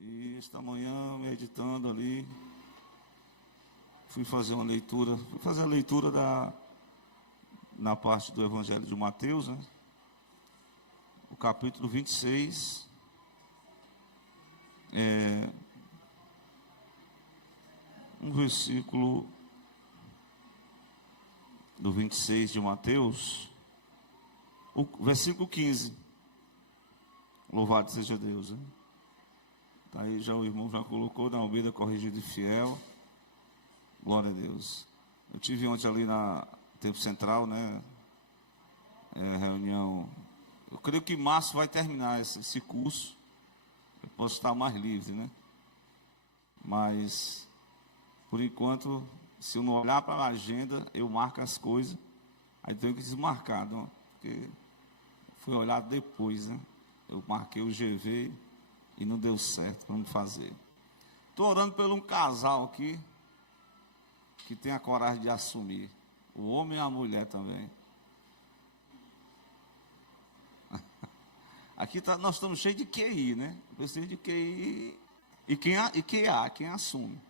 E esta manhã, meditando ali, fui fazer a leitura na parte do Evangelho de Mateus, né? O capítulo 26, um versículo do 26 de Mateus, o versículo 15. Louvado seja Deus, né? Tá aí, já o irmão já colocou na Almeida Corrigido e Fiel. Glória a Deus. Eu tive ontem ali na Tempo Central, né? Reunião. Eu creio que em março vai terminar esse curso. Eu posso estar mais livre, né? Mas, por enquanto, se eu não olhar para a agenda, eu marco as coisas. Aí tenho que desmarcar, não? Porque foi olhar depois, né? Eu marquei o GV e não deu certo para me fazer. Estou orando por um casal aqui que tem a coragem de assumir. O homem e a mulher também. Aqui nós estamos cheios de QI, né? Preciso de QI e quem assume.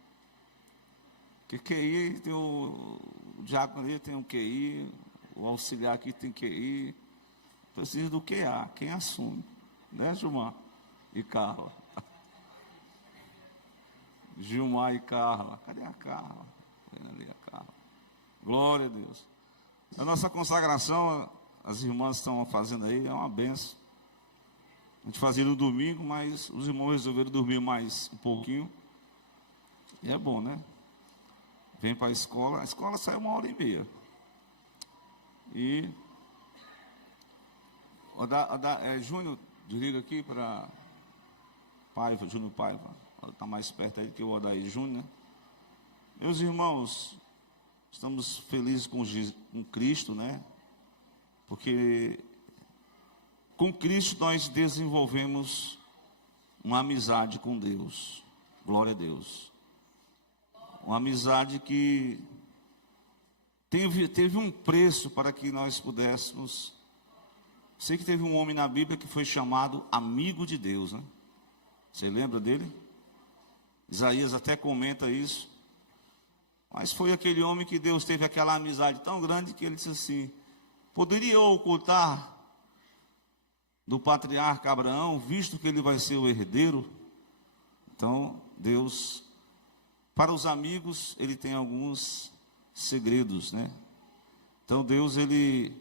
Porque QI, tem o diácono ali tem um QI, o auxiliar aqui tem QI. Precisa do QA, quem assume. Né, Gilmar e Carla? Gilmar e Carla. Cadê a Carla? Ali a Carla. Glória a Deus. A nossa consagração, as irmãs estão fazendo aí, é uma benção. A gente fazia no domingo, mas os irmãos resolveram dormir mais um pouquinho. E é bom, né? Vem para a escola sai 1h30. E Júnior, desliga aqui para Paiva, Júnior Paiva. Está mais perto aí do que o Odaí Júnior, né? Meus irmãos, estamos felizes com Cristo, né? Porque com Cristo nós desenvolvemos uma amizade com Deus. Glória a Deus. Uma amizade que teve um preço para que nós pudéssemos. Sei que teve um homem na Bíblia que foi chamado amigo de Deus, né? Você lembra dele? Isaías até comenta isso. Mas foi aquele homem que Deus teve aquela amizade tão grande que ele disse assim: poderia ocultar do patriarca Abraão, visto que ele vai ser o herdeiro? Então, Deus, para os amigos, ele tem alguns segredos, né? Então, Deus, ele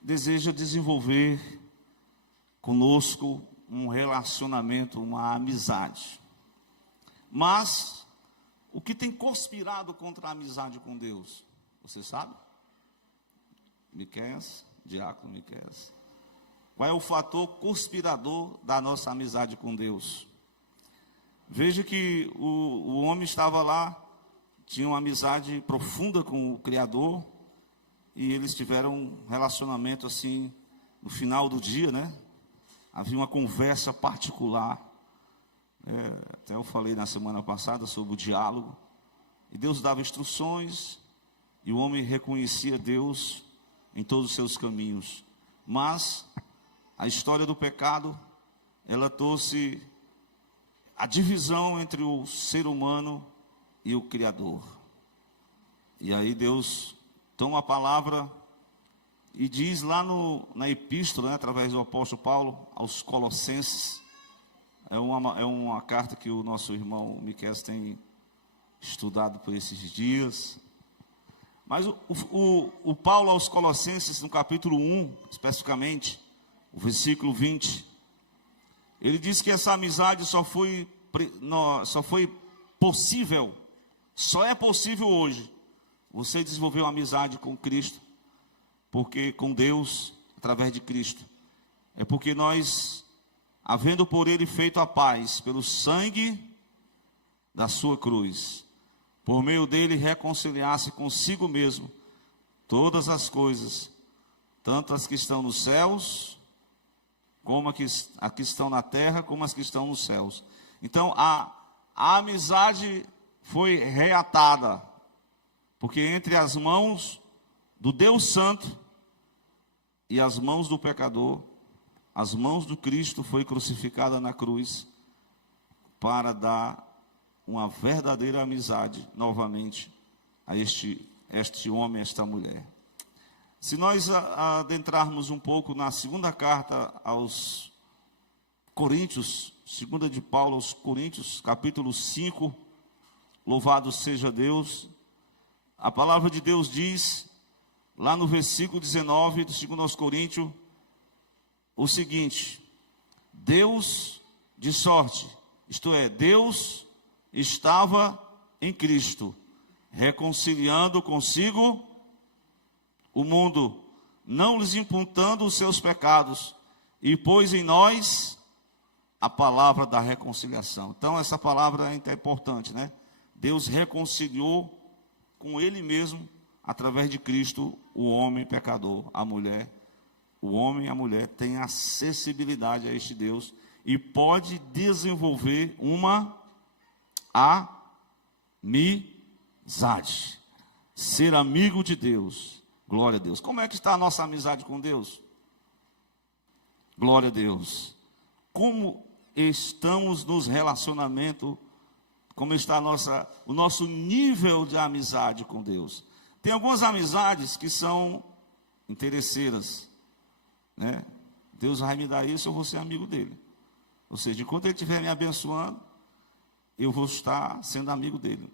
deseja desenvolver conosco um relacionamento, uma amizade. Mas o que tem conspirado contra a amizade com Deus? Você sabe? Miqueias, diácono Miqueias. Qual é o fator conspirador da nossa amizade com Deus? Veja que o homem estava lá, tinha uma amizade profunda com o Criador, e eles tiveram um relacionamento assim, no final do dia, né? Havia uma conversa particular. Até eu falei na semana passada sobre o diálogo. E Deus dava instruções, e o homem reconhecia Deus em todos os seus caminhos. Mas a história do pecado, ela trouxe a divisão entre o ser humano e o Criador. E aí Deus toma a palavra e diz lá na epístola, né, através do apóstolo Paulo, aos Colossenses. É uma carta que o nosso irmão Miqueias tem estudado por esses dias. Mas o Paulo aos Colossenses, no capítulo 1, especificamente, o versículo 20, ele diz que essa amizade só é possível hoje, você desenvolver uma amizade com Cristo, porque com Deus, através de Cristo. É porque nós, havendo por ele feito a paz, pelo sangue da sua cruz, por meio dele reconciliar-se consigo mesmo todas as coisas, tanto as que estão nos céus, como as que estão na terra, como as que estão nos céus. Então a amizade foi reatada, porque entre as mãos do Deus Santo e as mãos do pecador, as mãos do Cristo foi crucificada na cruz. para dar uma verdadeira amizade novamente a este homem, a esta mulher. Se nós adentrarmos um pouco na segunda carta aos Coríntios, segunda de Paulo aos Coríntios, capítulo 5, louvado seja Deus, a palavra de Deus diz, lá no versículo 19 do 2 aos Coríntios, o seguinte: Deus de sorte, isto é, Deus estava em Cristo, reconciliando consigo o mundo, não lhes imputando os seus pecados, e pôs em nós a palavra da reconciliação. Então essa palavra é importante, né? Deus reconciliou com Ele mesmo, através de Cristo, o homem pecador, a mulher. O homem e a mulher têm acessibilidade a este Deus e pode desenvolver uma amizade, ser amigo de Deus. Glória a Deus. Como é que está a nossa amizade com Deus? Glória a Deus. Como estamos nos relacionamentos? Como está o nosso nível de amizade com Deus? Tem algumas amizades que são interesseiras, né? Deus vai me dar isso, eu vou ser amigo dele. Ou seja, enquanto Ele estiver me abençoando, eu vou estar sendo amigo dele.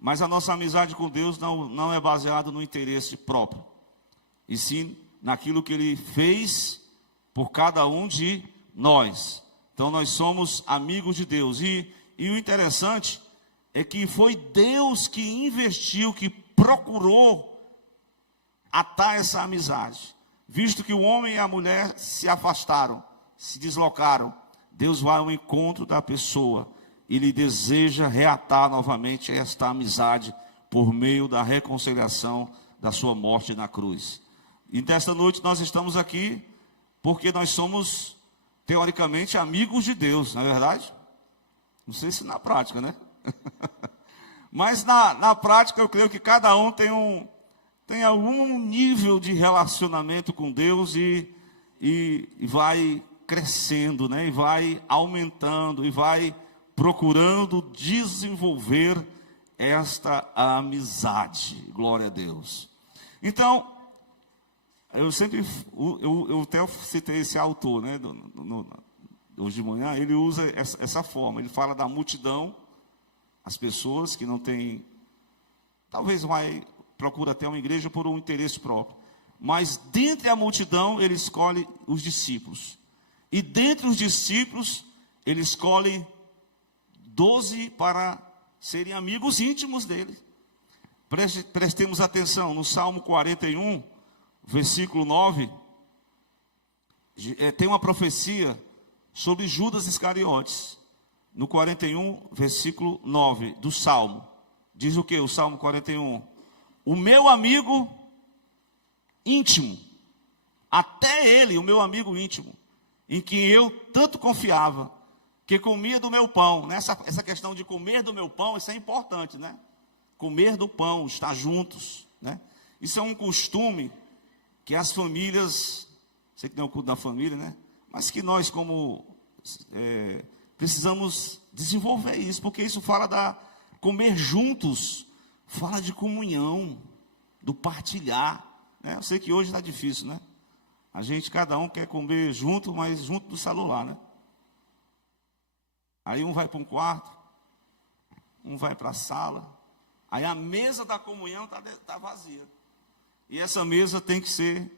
Mas a nossa amizade com Deus não é baseada no interesse próprio, e sim naquilo que Ele fez por cada um de nós. Então nós somos amigos de Deus. E o interessante é que foi Deus que investiu, que procurou atar essa amizade. Visto que o homem e a mulher se afastaram, se deslocaram, Deus vai ao encontro da pessoa e lhe deseja reatar novamente esta amizade por meio da reconciliação da sua morte na cruz. E nesta noite nós estamos aqui porque nós somos, teoricamente, amigos de Deus, não é verdade? Não sei se na prática, né? Mas na prática eu creio que cada um tem algum nível de relacionamento com Deus e vai crescendo, né? E vai aumentando, e vai procurando desenvolver esta amizade. Glória a Deus. Então, eu até citei esse autor, né? Hoje de manhã, ele usa essa forma. Ele fala da multidão, as pessoas que não têm, talvez procura até uma igreja por um interesse próprio. Mas dentre a multidão, ele escolhe os discípulos. E dentre os discípulos, ele escolhe 12 para serem amigos íntimos dele. Prestemos atenção, no Salmo 41, versículo 9, tem uma profecia sobre Judas Iscariotes. No 41, versículo 9 do Salmo. Diz o que? O Salmo 41. O meu amigo íntimo, até ele, o meu amigo íntimo, em quem eu tanto confiava, que comia do meu pão. Essa questão de comer do meu pão, isso é importante, né? Comer do pão, estar juntos, né? Isso é um costume que as famílias, sei que não é o culto da família, né? Mas que nós, como precisamos desenvolver isso, porque isso fala comer juntos, fala de comunhão, do partilhar, né? Eu sei que hoje está difícil, né? Cada um quer comer junto, mas junto do celular, né? Aí um vai para um quarto, um vai para a sala, aí a mesa da comunhão está vazia. E essa mesa tem que ser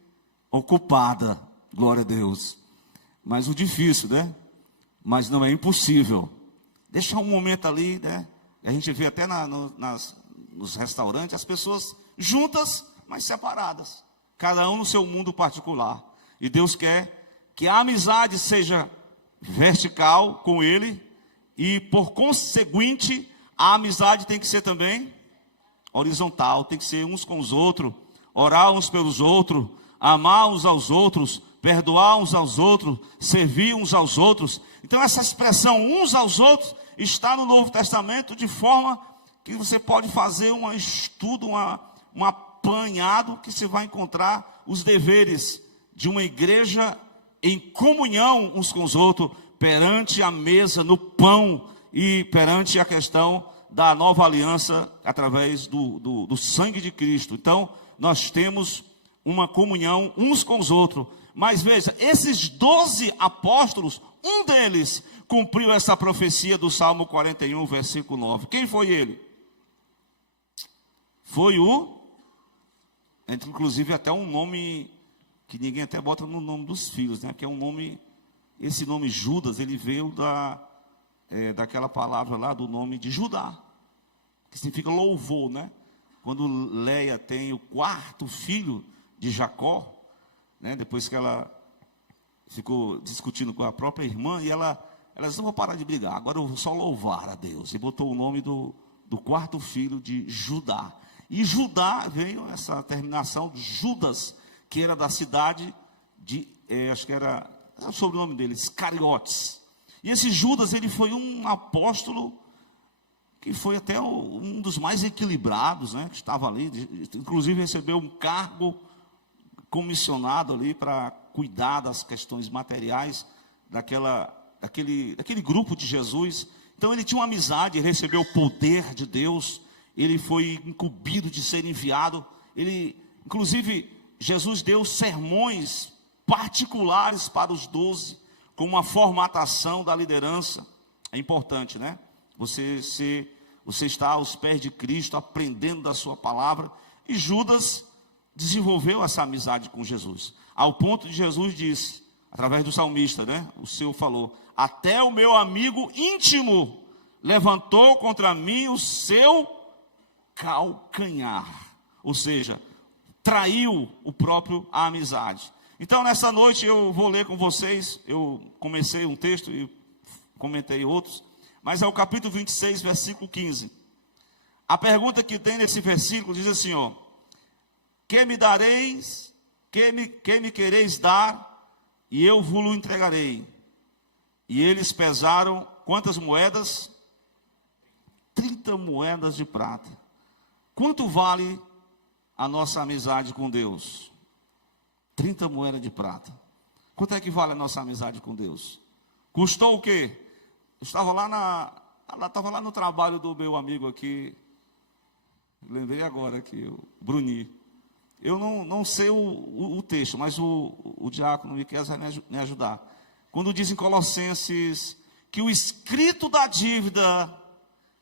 ocupada, glória a Deus. Mas o difícil, né? Mas não é impossível. Deixar um momento ali, né? A gente vê até nos restaurantes, as pessoas juntas, mas separadas. Cada um no seu mundo particular. E Deus quer que a amizade seja vertical com Ele. E por conseguinte, a amizade tem que ser também horizontal. Tem que ser uns com os outros. Orar uns pelos outros. Amar uns aos outros. Perdoar uns aos outros. Servir uns aos outros. Então essa expressão uns aos outros está no Novo Testamento, de forma que você pode fazer um estudo, um apanhado, que você vai encontrar os deveres de uma igreja em comunhão uns com os outros, perante a mesa, no pão e perante a questão da nova aliança através do sangue de Cristo. Então, nós temos uma comunhão uns com os outros. Mas veja, esses 12 apóstolos, um deles cumpriu essa profecia do Salmo 41, versículo 9. Quem foi ele? Foi inclusive até um nome que ninguém até bota no nome dos filhos, né? Que é um nome, esse nome Judas, ele veio daquela palavra lá, do nome de Judá, que significa louvor, né? Quando Leia tem o 4º filho de Jacó, né? Depois que ela ficou discutindo com a própria irmã, e ela disse, não vou parar de brigar, agora eu vou só louvar a Deus, e botou o nome do 4º filho de Judá. E Judá veio essa terminação de Judas, que era da cidade de, acho que era o sobrenome dele, Iscariotes. E esse Judas, ele foi um apóstolo que foi até um dos mais equilibrados, né, que estava ali, inclusive recebeu um cargo comissionado ali para cuidar das questões materiais daquele grupo de Jesus. Então ele tinha uma amizade, ele recebeu o poder de Deus, ele foi incumbido de ser enviado. Inclusive, Jesus deu sermões particulares para os 12, com uma formatação da liderança. É importante, né? Você está aos pés de Cristo, aprendendo da sua palavra. E Judas desenvolveu essa amizade com Jesus, ao ponto de Jesus disse, através do salmista, né? O Senhor falou, até o meu amigo íntimo levantou contra mim o seu calcanhar, ou seja, traiu a amizade. Então nessa noite eu vou ler com vocês, eu comecei um texto e comentei outros, mas é o capítulo 26, versículo 15. A pergunta que tem nesse versículo diz assim, ó, que me dareis, que me quereis dar, e eu vos entregarei. E eles pesaram quantas moedas? 30 moedas de prata. Quanto vale a nossa amizade com Deus? 30 moedas de prata. Quanto é que vale a nossa amizade com Deus? Custou o quê? Eu estava lá no trabalho do meu amigo aqui, lembrei agora aqui, o Bruni. Eu não sei o texto, mas o diácono Miquel vai me ajudar. Quando diz em Colossenses que o escrito da dívida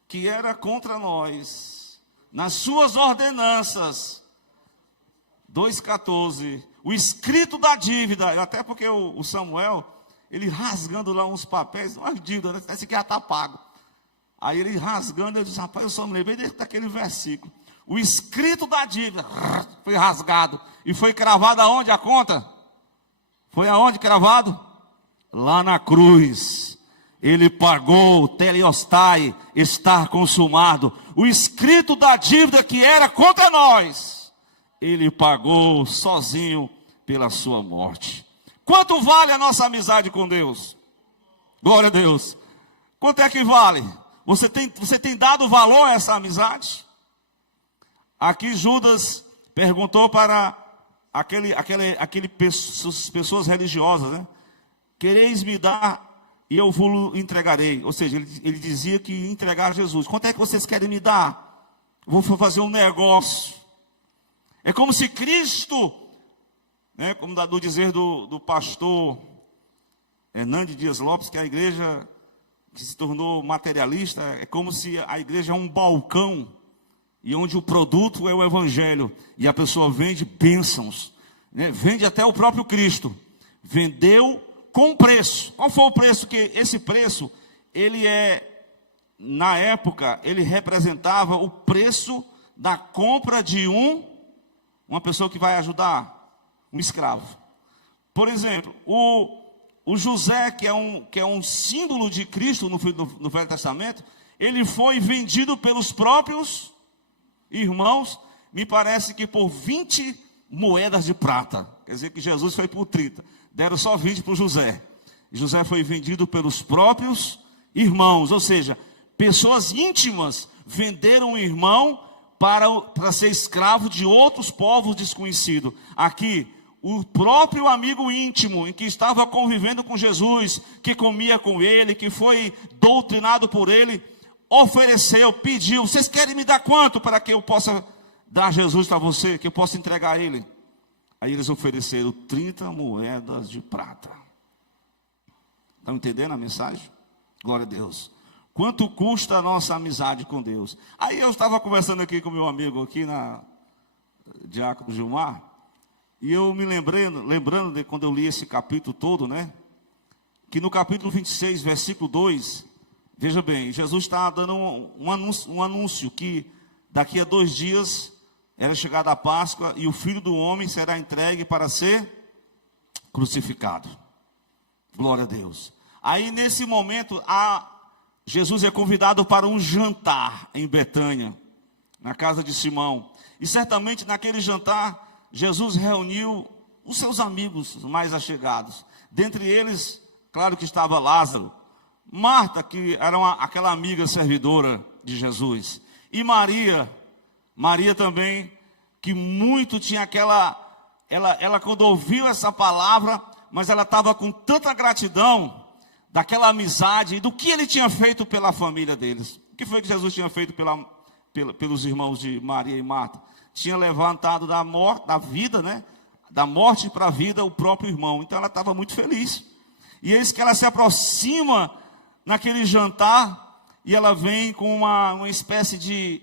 que era contra nós, nas suas ordenanças, 2,14, o escrito da dívida, até porque o Samuel, ele rasgando lá uns papéis, umas dívidas, né? Esse aqui já está pago. Aí ele rasgando, eu disse, rapaz, eu só me lembrei daquele versículo. O escrito da dívida foi rasgado e foi cravado aonde a conta? Foi aonde cravado? Lá na cruz. Ele pagou, teleostai, está consumado. O escrito da dívida que era contra nós, ele pagou sozinho pela sua morte. Quanto vale a nossa amizade com Deus? Glória a Deus. Quanto é que vale? Você tem dado valor a essa amizade? Aqui Judas perguntou para aquele pessoas religiosas, né? Quereis me dar e eu vos entregarei. Ou seja, ele dizia que ia entregar a Jesus. Quanto é que vocês querem me dar? Eu vou fazer um negócio. É como se Cristo, né, como do dizer do pastor Hernandes Dias Lopes, que a igreja que se tornou materialista, é como se a igreja é um balcão, e onde o produto é o evangelho, e a pessoa vende bênçãos, né? Vende até o próprio Cristo. Vendeu com preço. Qual foi o preço? Que esse preço, na época, ele representava o preço da compra de uma pessoa que vai ajudar, um escravo. Por exemplo, o José, que é um símbolo de Cristo no Velho Testamento, ele foi vendido pelos próprios irmãos, me parece que por 20 moedas de prata. Quer dizer que Jesus foi por 30. Deram só 20 para o José. José foi vendido pelos próprios irmãos, ou seja, pessoas íntimas venderam um irmão para ser escravo de outros povos desconhecidos. Aqui, o próprio amigo íntimo, em que estava convivendo com Jesus, que comia com ele, que foi doutrinado por ele, ofereceu, pediu: vocês querem me dar quanto para que eu possa dar Jesus para você, que eu possa entregar a ele? Aí eles ofereceram 30 moedas de prata. Estão entendendo a mensagem? Glória a Deus. Quanto custa a nossa amizade com Deus? Aí eu estava conversando aqui com meu amigo aqui Diácono Gilmar, e eu me lembrando de quando eu li esse capítulo todo, né? Que no capítulo 26, versículo 2, veja bem, Jesus está dando um anúncio que daqui a 2 dias era chegada a Páscoa e o Filho do Homem será entregue para ser crucificado. Glória a Deus. Aí nesse momento, Jesus é convidado para um jantar em Betânia, na casa de Simão. E certamente naquele jantar, Jesus reuniu os seus amigos mais allegados. Dentre eles, claro que estava Lázaro, Marta, que era aquela amiga servidora de Jesus, e Maria também, que muito tinha ela quando ouviu essa palavra, mas ela estava com tanta gratidão daquela amizade e do que ele tinha feito pela família deles. O que foi que Jesus tinha feito pelos irmãos de Maria e Marta? Tinha levantado da vida, né? Da morte para a vida o próprio irmão. Então ela estava muito feliz. E eis que ela se aproxima naquele jantar e ela vem com uma espécie de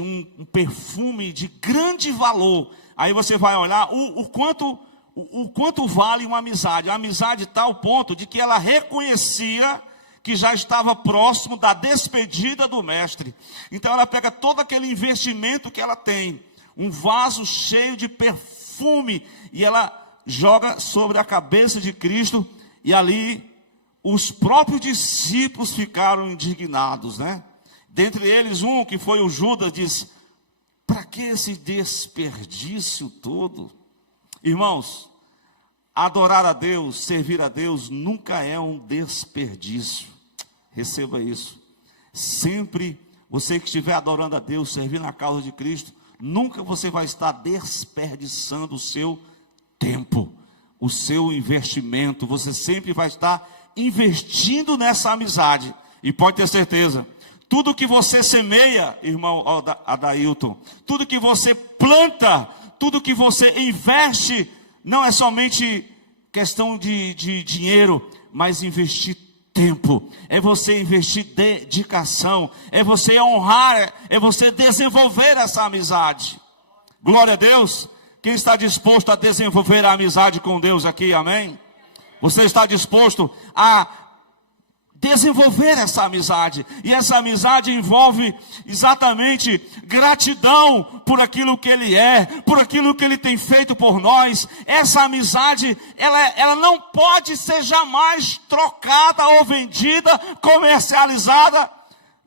um perfume de grande valor. Aí você vai olhar o quanto vale uma amizade. A amizade está ao ponto de que ela reconhecia que já estava próximo da despedida do mestre. Então ela pega todo aquele investimento que ela tem, um vaso cheio de perfume, e ela joga sobre a cabeça de Cristo, e ali os próprios discípulos ficaram indignados, né? Dentre eles um que foi o Judas diz: para que esse desperdício todo? Irmãos, adorar a Deus, servir a Deus nunca é um desperdício. Receba isso. Sempre você que estiver adorando a Deus, servindo a causa de Cristo, nunca você vai estar desperdiçando o seu tempo, o seu investimento. Você sempre vai estar investindo nessa amizade. E pode ter certeza, tudo que você semeia, irmão Adailton, tudo que você planta, tudo que você investe, não é somente questão de dinheiro, mas investir tempo, é você investir dedicação, é você honrar, é você desenvolver essa amizade. Glória a Deus. Quem está disposto a desenvolver a amizade com Deus aqui, amém? Você está disposto a desenvolver essa amizade, e essa amizade envolve exatamente gratidão por aquilo que Ele é, por aquilo que Ele tem feito por nós. Essa amizade, ela não pode ser jamais trocada ou vendida, comercializada,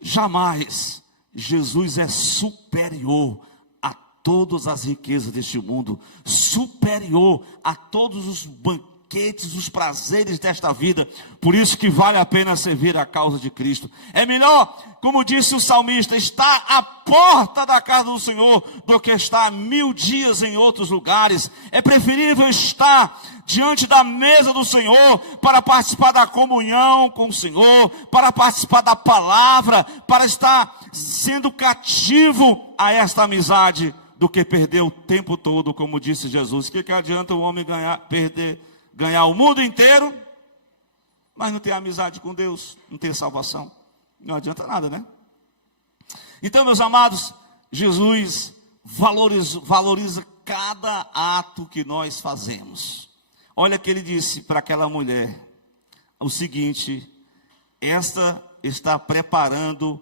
jamais. Jesus é superior a todas as riquezas deste mundo, superior a todos os banquetes, os prazeres desta vida. Por isso que vale a pena servir a causa de Cristo. É melhor, como disse o salmista, estar à porta da casa do Senhor do que estar 1000 dias em outros lugares. É preferível estar diante da mesa do Senhor para participar da comunhão com o Senhor, para participar da palavra, para estar sendo cativo a esta amizade, do que perder o tempo todo, como disse Jesus. O que adianta o homem ganhar o mundo inteiro, mas não ter amizade com Deus, não ter salvação? Não adianta nada, né? Então, meus amados, Jesus valoriza cada ato que nós fazemos. Olha que ele disse para aquela mulher o seguinte: esta está preparando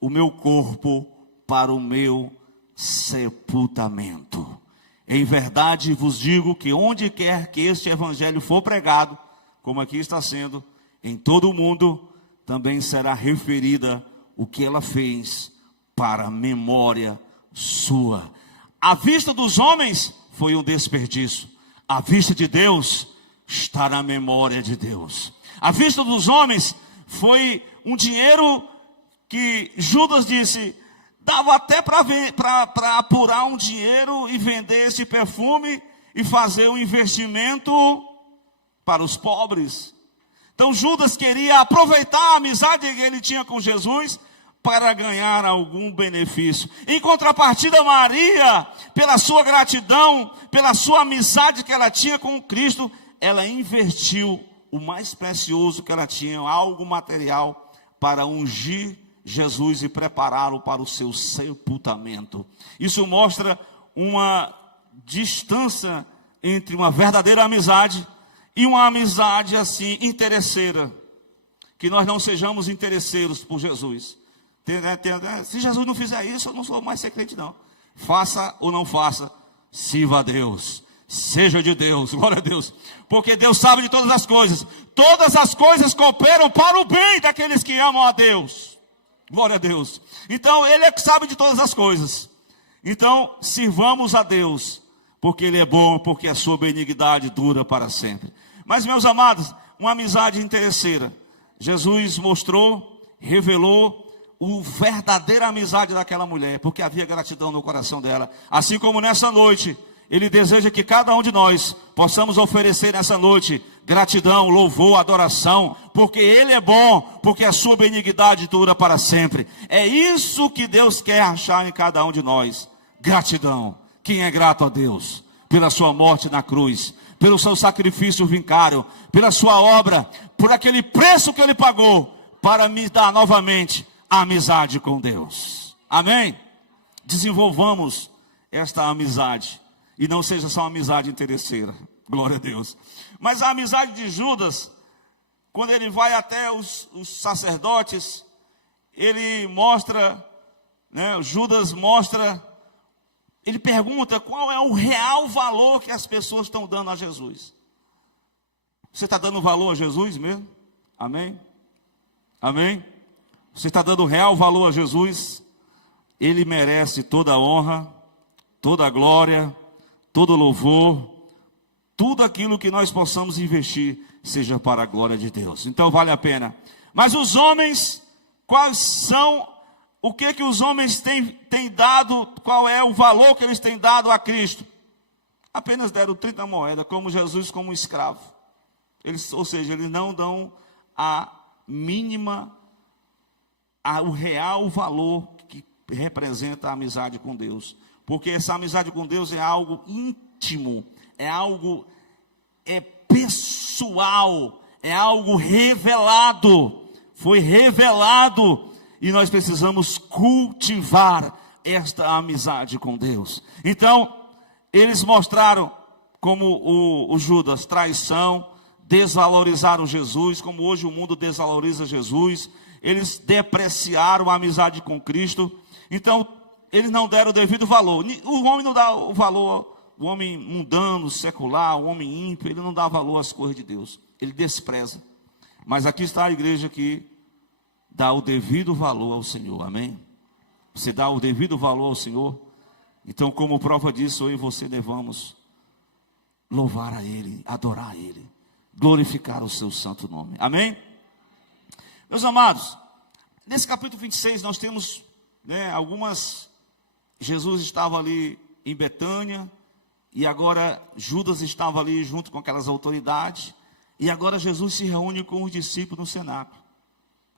o meu corpo para o meu sepultamento. Em verdade vos digo que onde quer que este evangelho for pregado, como aqui está sendo, em todo o mundo, também será referida o que ela fez para a memória sua. À vista dos homens foi um desperdício. À vista de Deus está na memória de Deus. À vista dos homens foi um dinheiro que Judas disse: dava até para apurar um dinheiro e vender esse perfume e fazer um investimento para os pobres. Então Judas queria aproveitar a amizade que ele tinha com Jesus para ganhar algum benefício. Em contrapartida, Maria, pela sua gratidão, pela sua amizade que ela tinha com Cristo, ela investiu o mais precioso que ela tinha, algo material, para ungir Jesus e prepará-lo para o seu sepultamento. Isso mostra uma distância entre uma verdadeira amizade e uma amizade assim interesseira. Que nós não sejamos interesseiros por Jesus. Se Jesus não fizer isso, eu não sou mais ser crente não. Faça ou não faça, sirva a Deus, seja de Deus, glória a Deus. Porque Deus sabe de todas as coisas. Todas as coisas cooperam para o bem daqueles que amam a Deus. Glória a Deus. Então Ele é que sabe de todas as coisas. Então sirvamos a Deus, porque Ele é bom, porque a sua benignidade dura para sempre. Mas, meus amados, uma amizade interesseira. Jesus mostrou, revelou a verdadeira amizade daquela mulher, porque havia gratidão no coração dela. Assim como nessa noite, Ele deseja que cada um de nós possamos oferecer nessa noite gratidão, louvor, adoração, porque Ele é bom, porque a sua benignidade dura para sempre. É isso que Deus quer achar em cada um de nós, gratidão. Quem é grato a Deus pela sua morte na cruz, pelo seu sacrifício vicário, pela sua obra, por aquele preço que Ele pagou, para me dar novamente a amizade com Deus. Amém? Desenvolvamos esta amizade, e não seja só uma amizade interesseira. Glória a Deus. Mas a amizade de Judas, quando ele vai até os sacerdotes, ele mostra, Judas mostra, ele pergunta qual é o real valor que as pessoas estão dando a Jesus. Você está dando valor a Jesus mesmo? Amém? Amém? Você está dando real valor a Jesus? Ele merece toda a honra, toda a glória, todo o louvor, tudo aquilo que nós possamos investir, seja para a glória de Deus. Então vale a pena. Mas os homens, quais são, o que os homens têm dado, qual é o valor que eles têm dado a Cristo? Apenas deram 30 moedas, como Jesus, como escravo. Ou seja, eles não dão a mínima, o real valor que representa a amizade com Deus. Porque essa amizade com Deus é algo íntimo, é algo pessoal, é algo revelado. Foi revelado e nós precisamos cultivar esta amizade com Deus. Então, eles mostraram como o Judas, traição, desvalorizaram Jesus, como hoje o mundo desvaloriza Jesus. Eles depreciaram a amizade com Cristo. Então, eles não deram o devido valor. O homem não dá o valor, o homem mundano, secular, o homem ímpio, ele não dá valor às coisas de Deus. Ele despreza. Mas aqui está a igreja que dá o devido valor ao Senhor. Amém? Você dá o devido valor ao Senhor. Então, como prova disso, eu e você devamos louvar a Ele, adorar a Ele, glorificar o seu santo nome. Amém? Meus amados, nesse capítulo 26 nós temos algumas... Jesus estava ali em Betânia, e agora Judas estava ali junto com aquelas autoridades, e agora Jesus se reúne com os discípulos no cenáculo,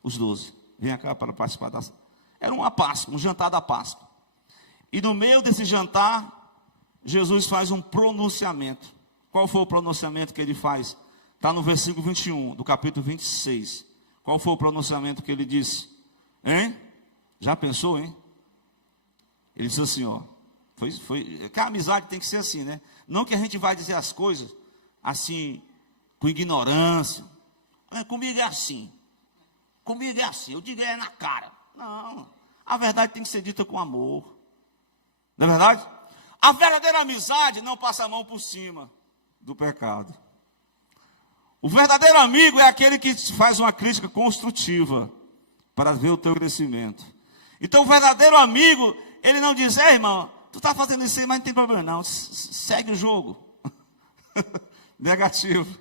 os 12, vem cá para participar era uma Páscoa, um jantar da Páscoa, e no meio desse jantar, Jesus faz um pronunciamento. Qual foi o pronunciamento que ele faz? Está no versículo 21, do capítulo 26, qual foi o pronunciamento que ele disse? Hein? Já pensou, hein? Ele disse assim, que a amizade tem que ser assim, né? Não que a gente vai dizer as coisas assim, com ignorância. Comigo é assim, eu digo na cara. Não, a verdade tem que ser dita com amor. Não é verdade? A verdadeira amizade não passa a mão por cima do pecado. O verdadeiro amigo é aquele que faz uma crítica construtiva para ver o teu crescimento. Então o verdadeiro amigo, ele não diz, irmão, tu está fazendo isso aí, mas não tem problema não, segue o jogo. Negativo.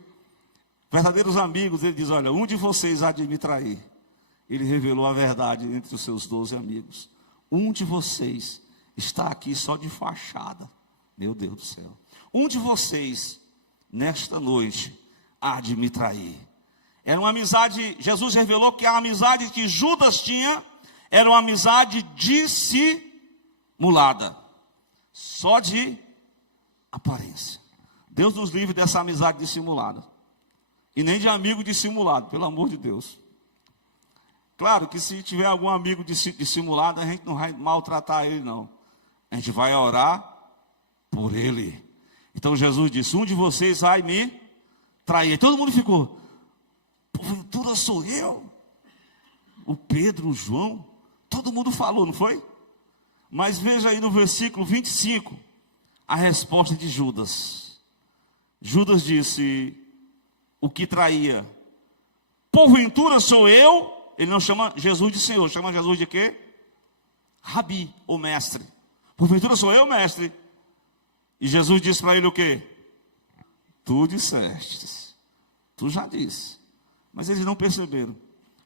Verdadeiros amigos, ele diz, olha, um de vocês há de me trair. Ele revelou a verdade entre os seus 12 amigos. Um de vocês está aqui só de fachada, Meu Deus do céu. Um de vocês, nesta noite, há de me trair. Era uma amizade, Jesus revelou que a amizade que Judas tinha era uma amizade dissimulada. Só de aparência. Deus nos livre dessa amizade dissimulada. E nem de amigo dissimulado, pelo amor de Deus. Claro que se tiver algum amigo dissimulado, a gente não vai maltratar ele, não. A gente vai orar por ele. Então Jesus disse, um de vocês vai me trair. Todo mundo ficou, porventura sou eu? O Pedro, o João, todo mundo falou, não foi? Mas veja aí no versículo 25, a resposta de Judas. Judas disse, o que traía, porventura sou eu? Ele não chama Jesus de Senhor, chama Jesus de quê? Rabi, ou mestre. Porventura sou eu, mestre? E Jesus disse para ele o quê? Tu disseste, tu já disse. Mas eles não perceberam.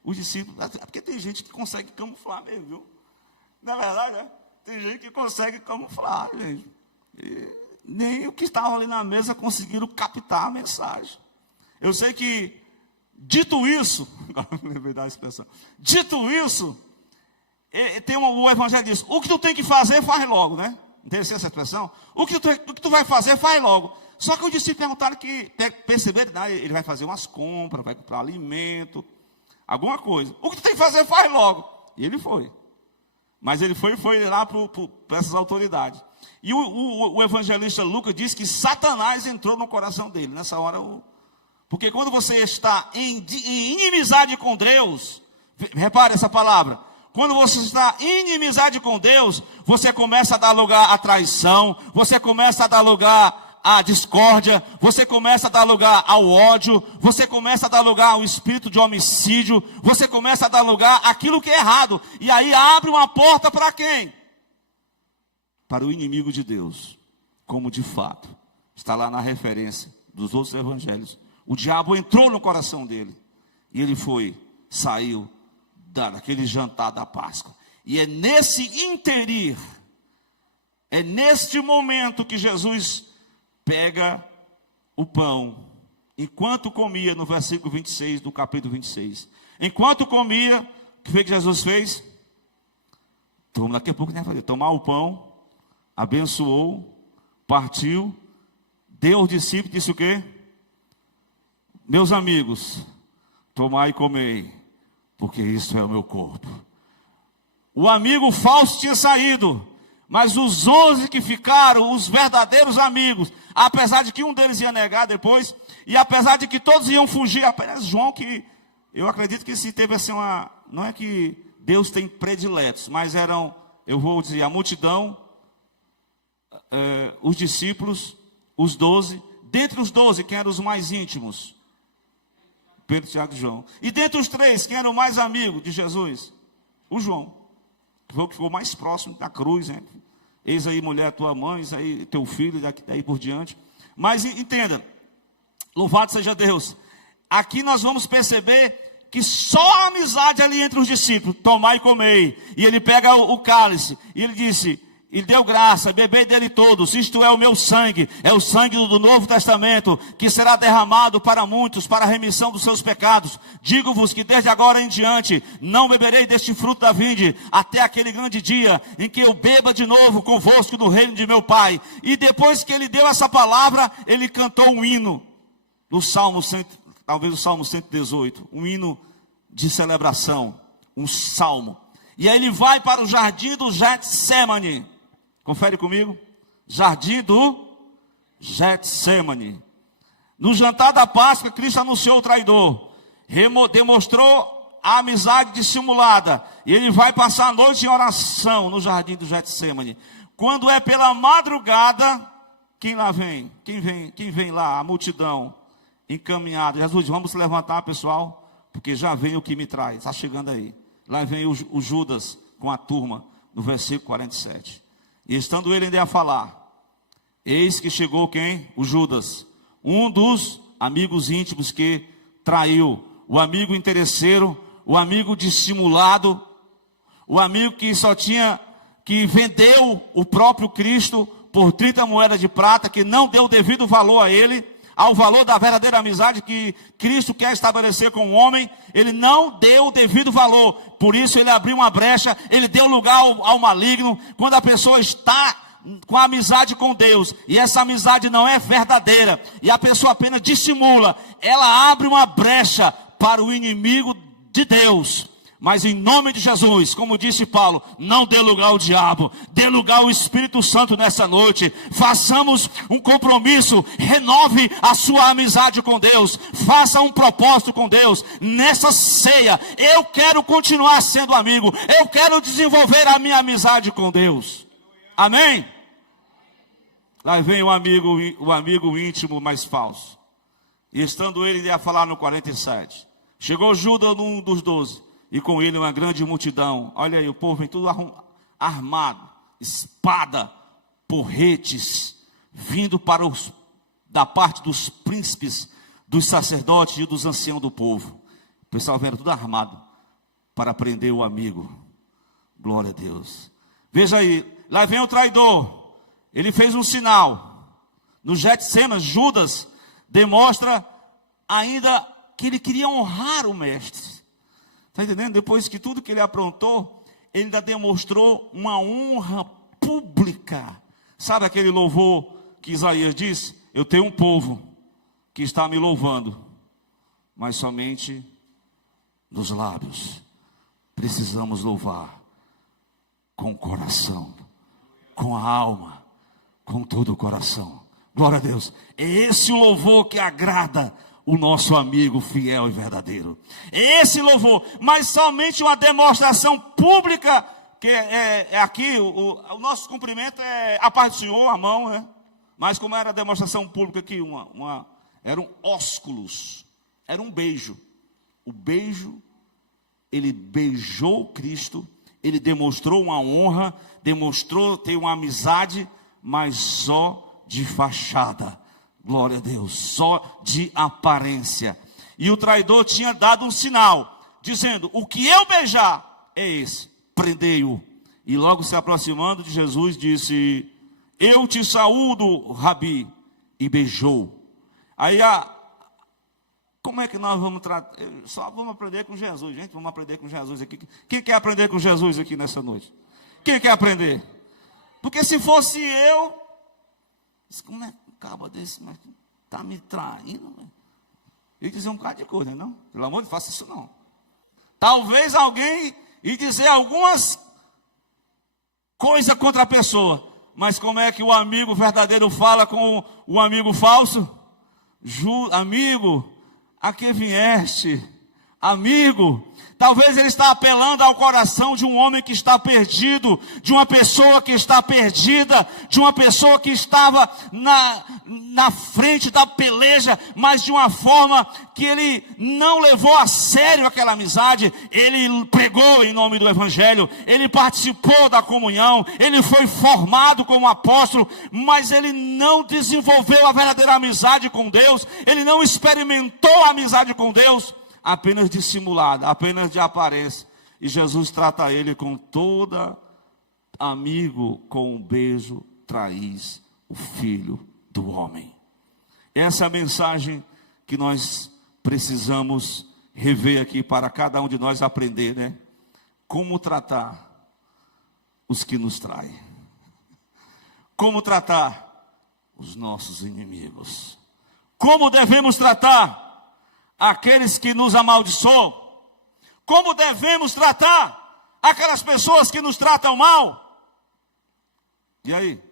Os discípulos, porque tem gente que consegue camuflar mesmo, viu? Na verdade, né? Tem gente que consegue camuflar, gente. E nem o que estava ali na mesa conseguiram captar a mensagem. Eu sei que, dito isso, agora me lembrei da expressão, dito isso, o evangelho diz, o que tu tem que fazer, faz logo, né? Entendeu essa expressão? O que tu vai fazer, faz logo. Só que os discípulos perguntaram perceberam, ele vai fazer umas compras, vai comprar alimento, alguma coisa. O que tu tem que fazer, faz logo. E ele foi. Mas ele foi lá para essas autoridades. E o evangelista Lucas diz que Satanás entrou no coração dele. Nessa hora, porque quando você está em inimizade com Deus, repare essa palavra. Quando você está em inimizade com Deus, você começa a dar lugar à traição, você começa a dar lugar à discórdia, você começa a dar lugar ao ódio, você começa a dar lugar ao espírito de homicídio, você começa a dar lugar àquilo que é errado. E aí abre uma porta para quem? Para o inimigo de Deus. Como de fato está lá na referência dos outros evangelhos. O diabo entrou no coração dele. E ele saiu daquele jantar da Páscoa. E é nesse interir, é neste momento que Jesus pega o pão, enquanto comia, no versículo 26 do capítulo 26. Enquanto comia, o que foi que Jesus fez? Daqui a pouco vai fazer. Tomar o pão, abençoou, partiu, deu aos discípulos, disse o quê? Meus amigos, tomai e comei, porque isto é o meu corpo. O amigo falso tinha saído, mas os 11 que ficaram, os verdadeiros amigos, apesar de que um deles ia negar depois, e apesar de que todos iam fugir, apenas João, que eu acredito que se teve assim não é que Deus tem prediletos, mas eram, eu vou dizer, a multidão, os discípulos, os 12, dentre os 12, quem eram os mais íntimos? Pedro, Tiago e João. E dentre os 3, quem era o mais amigo de Jesus? O João. Foi o que ficou mais próximo da cruz, né? Eis aí, mulher, tua mãe, eis aí, teu filho, daí por diante. Mas entenda, louvado seja Deus. Aqui nós vamos perceber que só a amizade ali entre os discípulos, tomai e comei. E ele pega o cálice, e ele disse, e deu graça, bebei dele todos, isto é o meu sangue, é o sangue do Novo Testamento, que será derramado para muitos, para a remissão dos seus pecados. Digo-vos que desde agora em diante, não beberei deste fruto da vinde, até aquele grande dia, em que eu beba de novo convosco no reino de meu Pai. E depois que ele deu essa palavra, ele cantou um hino, no Salmo, talvez o Salmo 118, um hino de celebração, um salmo. E aí ele vai para o jardim do Getsemane. Confere comigo. Jardim do Getsemane. No jantar da Páscoa, Cristo anunciou o traidor. Demonstrou a amizade dissimulada. E ele vai passar a noite em oração no jardim do Getsemane. Quando é pela madrugada, quem lá vem? Quem vem lá? A multidão encaminhada. Jesus, vamos se levantar, pessoal, porque já vem o que me traz. Está chegando aí. Lá vem o Judas com a turma, no versículo 47. E estando ele ainda a falar, eis que chegou quem? O Judas, um dos amigos íntimos que traiu, o amigo interesseiro, o amigo dissimulado, o amigo que só tinha, que vendeu o próprio Cristo por 30 moedas de prata, que não deu devido valor a ele, ao valor da verdadeira amizade que Cristo quer estabelecer com o homem. Ele não deu o devido valor, por isso ele abriu uma brecha, ele deu lugar ao maligno. Quando a pessoa está com a amizade com Deus, e essa amizade não é verdadeira, e a pessoa apenas dissimula, ela abre uma brecha para o inimigo de Deus. Mas em nome de Jesus, como disse Paulo, não dê lugar ao diabo, dê lugar ao Espírito Santo nessa noite. Façamos um compromisso, renove a sua amizade com Deus, faça um propósito com Deus. Nessa ceia, eu quero continuar sendo amigo, eu quero desenvolver a minha amizade com Deus. Amém? Lá vem o amigo íntimo mais falso. E estando ele a falar no 47, chegou Judas, um dos 12, e com ele uma grande multidão. Olha aí, o povo vem tudo armado, espada, porretes, vindo da parte dos príncipes, dos sacerdotes e dos anciãos do povo. O pessoal vem tudo armado para prender o amigo. Glória a Deus. Veja aí, lá vem o traidor. Ele fez um sinal. No Getsemane, Judas demonstra ainda que ele queria honrar o mestre. Está entendendo? Depois que tudo que ele aprontou, ele ainda demonstrou uma honra pública. Sabe aquele louvor que Isaías diz? Eu tenho um povo que está me louvando, mas somente dos lábios. Precisamos louvar com o coração, com a alma, com todo o coração. Glória a Deus. É esse o louvor que agrada o nosso amigo fiel e verdadeiro. Esse louvor, mas somente uma demonstração pública, que é aqui, o nosso cumprimento é a paz do Senhor, a mão, né? Mas como era a demonstração pública aqui, eram ósculos, era um beijo. O beijo, ele beijou Cristo, ele demonstrou uma honra, demonstrou ter uma amizade, mas só de fachada. Glória a Deus, só de aparência. E o traidor tinha dado um sinal, dizendo: o que eu beijar é esse, prendei-o. E logo se aproximando de Jesus, disse: eu te saúdo, Rabi, e beijou. Aí, como é que nós vamos tratar? Só vamos aprender com Jesus, gente, vamos aprender com Jesus aqui. Quem quer aprender com Jesus aqui nessa noite? Quem quer aprender? Porque se fosse eu, como é que acaba desse, mas está me traindo? E dizer um bocado de coisa, não? Pelo amor de Deus, faça isso não. Talvez alguém e dizer algumas coisas contra a pessoa, mas como é que o amigo verdadeiro fala com o amigo falso? Amigo, a que vieste? Amigo, talvez ele está apelando ao coração de um homem que está perdido, de uma pessoa que está perdida, de uma pessoa que estava na frente da peleja, mas de uma forma que ele não levou a sério aquela amizade. Ele pregou em nome do Evangelho, ele participou da comunhão, ele foi formado como apóstolo, mas ele não desenvolveu a verdadeira amizade com Deus, ele não experimentou a amizade com Deus, apenas dissimulada, apenas de aparência. E Jesus trata ele com toda amigo, com um beijo traís o filho do homem. Essa é a mensagem que nós precisamos rever aqui para cada um de nós aprender, né? Como tratar os que nos traem. Como tratar os nossos inimigos. Como devemos tratar aqueles que nos amaldiçoam. Como devemos tratar aquelas pessoas que nos tratam mal. E aí?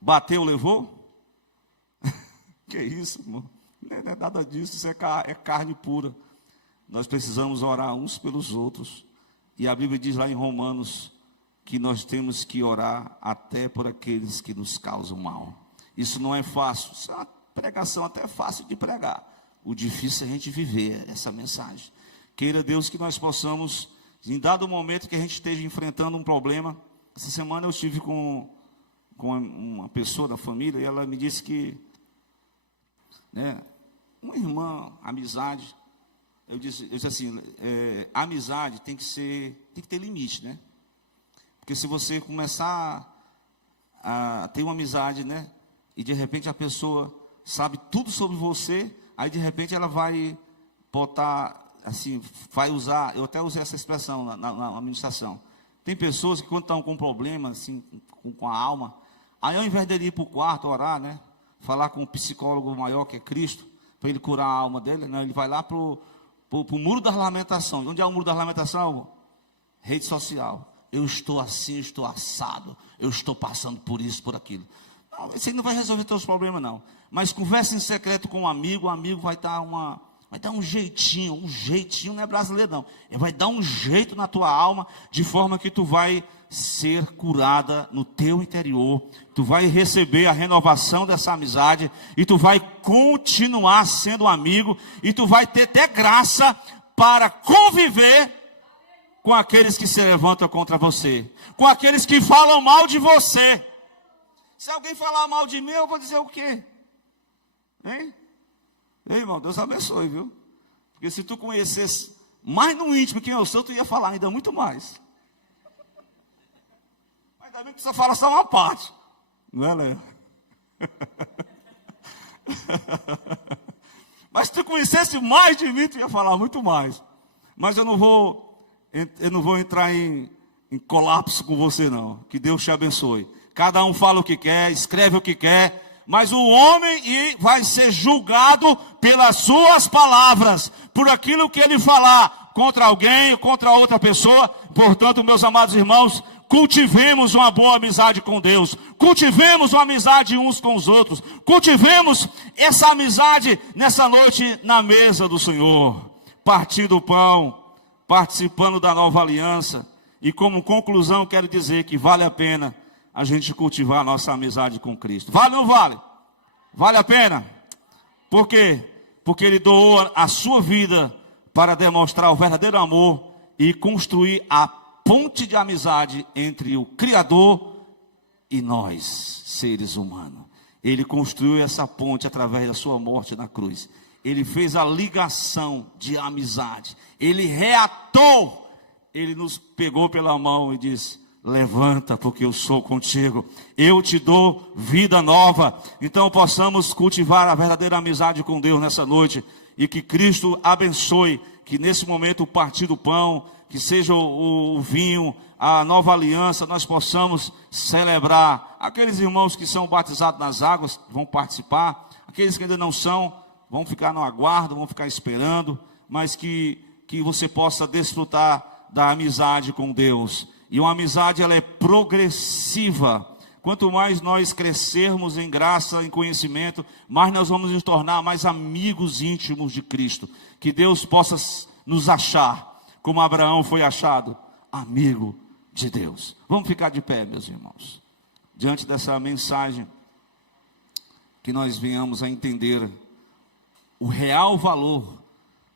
Bateu, levou? Que isso, irmão? Não é nada disso, isso é carne pura. Nós precisamos orar uns pelos outros. E a Bíblia diz lá em Romanos que nós temos que orar até por aqueles que nos causam mal. Isso não é fácil, isso é uma pregação até fácil de pregar. O difícil é a gente viver essa mensagem. Queira Deus que nós possamos, em dado momento que a gente esteja enfrentando um problema. Essa semana eu estive com uma pessoa da família e ela me disse que, né, uma irmã, amizade, eu disse assim, amizade tem que ter limite, né? Porque se você começar tem uma amizade, né? E de repente a pessoa sabe tudo sobre você, aí de repente ela vai botar, assim, vai usar, eu até usei essa expressão na administração. Tem pessoas que quando estão com problema, assim, com a alma, aí ao invés dele ir para o quarto orar, né? Falar com um psicólogo maior que é Cristo, para ele curar a alma dele, não, ele vai lá para o muro da lamentação. Onde é o muro da lamentação? Rede social. Eu estou assim, eu estou assado, eu estou passando por isso, por aquilo. Não, isso aí não vai resolver todos os problemas, não. Mas conversa em secreto com um amigo, o amigo vai dar um jeitinho não é brasileiro, não. Ele vai dar um jeito na tua alma, de forma que tu vai ser curada no teu interior. Tu vai receber a renovação dessa amizade, e tu vai continuar sendo amigo, e tu vai ter até graça para conviver com aqueles que se levantam contra você, com aqueles que falam mal de você. Se alguém falar mal de mim, eu vou dizer o quê? Hein? Ei, irmão, Deus abençoe, viu? Porque se tu conhecesse mais no íntimo quem eu sou, tu ia falar ainda muito mais. Mas ainda bem que você fala só uma parte. Não é, Léo? Mas se tu conhecesse mais de mim, tu ia falar muito mais. Mas eu não vou entrar em colapso com você, não. Que Deus te abençoe. Cada um fala o que quer, escreve o que quer, mas o homem vai ser julgado pelas suas palavras, por aquilo que ele falar contra alguém, contra outra pessoa. Portanto, meus amados irmãos, cultivemos uma boa amizade com Deus, cultivemos uma amizade uns com os outros, cultivemos essa amizade nessa noite na mesa do Senhor, partindo o pão, participando da nova aliança. E como conclusão, quero dizer que vale a pena a gente cultivar a nossa amizade com Cristo. Vale ou não vale? Vale a pena? Por quê? Porque Ele doou a sua vida para demonstrar o verdadeiro amor e construir a ponte de amizade entre o Criador e nós, seres humanos. Ele construiu essa ponte através da sua morte na cruz. Ele fez a ligação de amizade. Ele reatou. Ele nos pegou pela mão e disse: levanta, porque eu sou contigo. Eu te dou vida nova. Então possamos cultivar a verdadeira amizade com Deus nessa noite. E que Cristo abençoe. Que nesse momento o partir do pão, que seja o vinho, a nova aliança, nós possamos celebrar. Aqueles irmãos que são batizados nas águas vão participar. Aqueles que ainda não são, vão ficar no aguardo, vão ficar esperando. Mas que você possa desfrutar da amizade com Deus. E uma amizade, ela é progressiva. Quanto mais nós crescermos em graça, em conhecimento, mais nós vamos nos tornar mais amigos íntimos de Cristo. Que Deus possa nos achar, como Abraão foi achado, amigo de Deus. Vamos ficar de pé, meus irmãos. Diante dessa mensagem, que nós venhamos a entender o real valor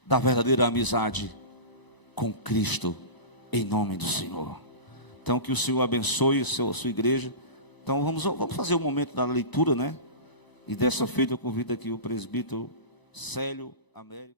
da verdadeira amizade com Cristo, em nome do Senhor. Então que o Senhor abençoe a sua igreja. Então vamos fazer o momento da leitura, né? E dessa feita eu convido aqui o presbítero Célio Américo.